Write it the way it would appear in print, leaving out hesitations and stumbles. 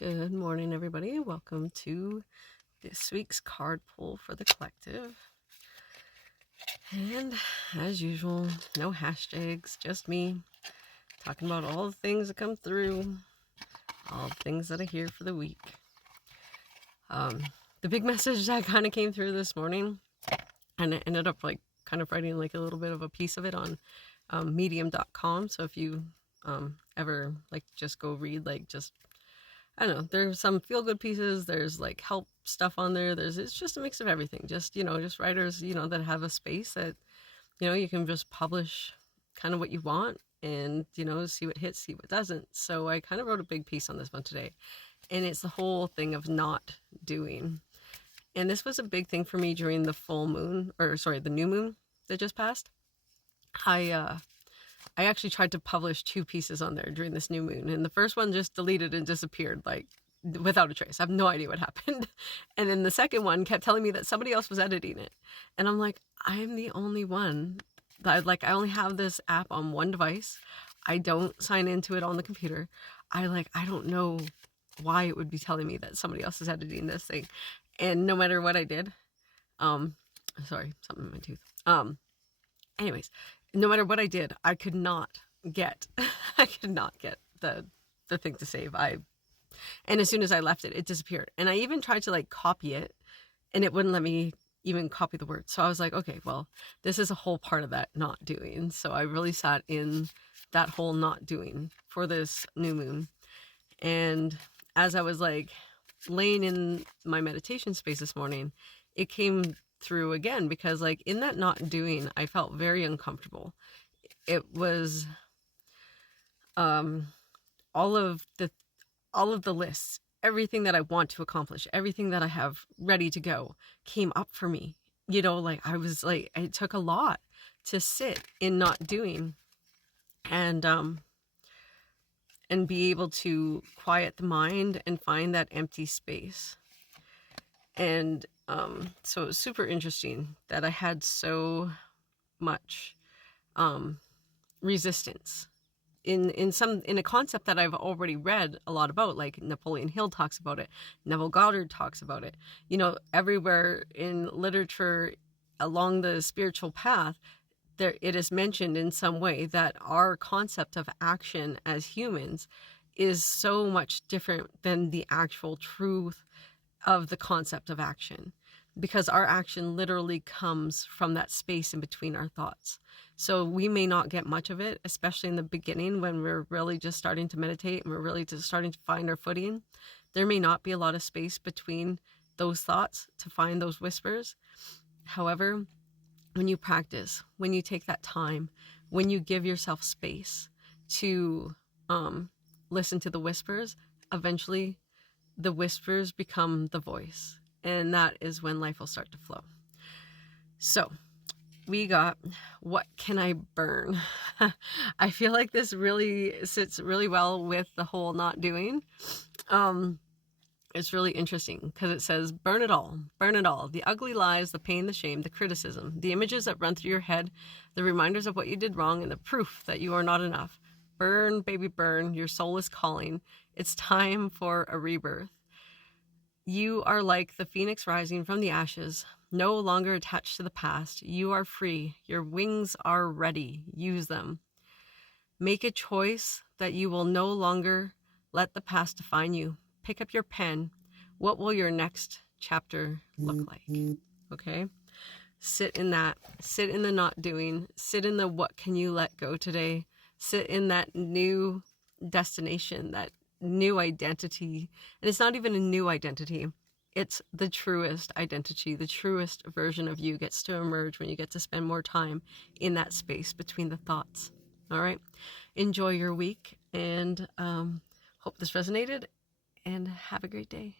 Good morning, everybody. Welcome to this week's card pull for the collective. And as usual, no hashtags, just me talking about all the things that come through, all the things that I hear for the week. The big message that kind of came through this morning, and I ended up kind of writing a little bit of a piece of it on medium.com. So if you ever just go read I don't know, there's some feel-good pieces, there's help stuff on there, it's just a mix of everything, just writers that have a space that you can just publish kind of what you want and see what hits, see what doesn't. So I kind of wrote a big piece on this one today, and it's the whole thing of not doing. And this was a big thing for me during the the new moon that just passed. I actually tried to publish 2 pieces on there during this new moon, and the first one just deleted and disappeared without a trace. I have no idea what happened. And then the second one kept telling me that somebody else was editing it, and I'm like, I'm the only one that I only have this app on one device. I don't sign into it on the computer. I don't know why it would be telling me that somebody else is editing this thing. And no matter what I did, sorry, something in my tooth. Anyways, no matter what I did, I could not get the thing to save. And as soon as I left it, it disappeared. And I even tried to copy it, and it wouldn't let me even copy the words. So I was like, okay, well, this is a whole part of that not doing. So I really sat in that whole not doing for this new moon. And as I was laying in my meditation space this morning, it came through again, because in that not doing, I felt very uncomfortable. It was all of the lists, everything that I want to accomplish, everything that I have ready to go came up for me. I was it took a lot to sit in not doing and be able to quiet the mind and find that empty space. And so it was super interesting that I had so much resistance in a concept that I've already read a lot about. Napoleon Hill talks about it, Neville Goddard talks about it. Everywhere in literature along the spiritual path, it is mentioned in some way that our concept of action as humans is so much different than the actual truth of the concept of action, because our action literally comes from that space in between our thoughts. So we may not get much of it, especially in the beginning when we're really just starting to meditate and we're really just starting to find our footing. There may not be a lot of space between those thoughts to find those whispers. However, when you practice, when you take that time, when you give yourself space to listen to the whispers, eventually the whispers become the voice, and that is when life will start to flow. So we got, what can I burn? I feel like this really sits really well with the whole not doing. It's really interesting because it says, burn it all, the ugly lies, the pain, the shame, the criticism, the images that run through your head, the reminders of what you did wrong, and the proof that you are not enough. Burn, baby, burn. Your soul is calling. It's time for a rebirth. You are like the phoenix rising from the ashes, no longer attached to the past. You are free. Your wings are ready. Use them. Make a choice that you will no longer let the past define you. Pick up your pen. What will your next chapter look like? Okay? Sit in that. Sit in the not doing. Sit in the what can you let go today. Sit in that new destination, that new identity. And it's not even a new identity. It's the truest identity. The truest version of you gets to emerge when you get to spend more time in that space between the thoughts. All right? Enjoy your week, and hope this resonated, and have a great day.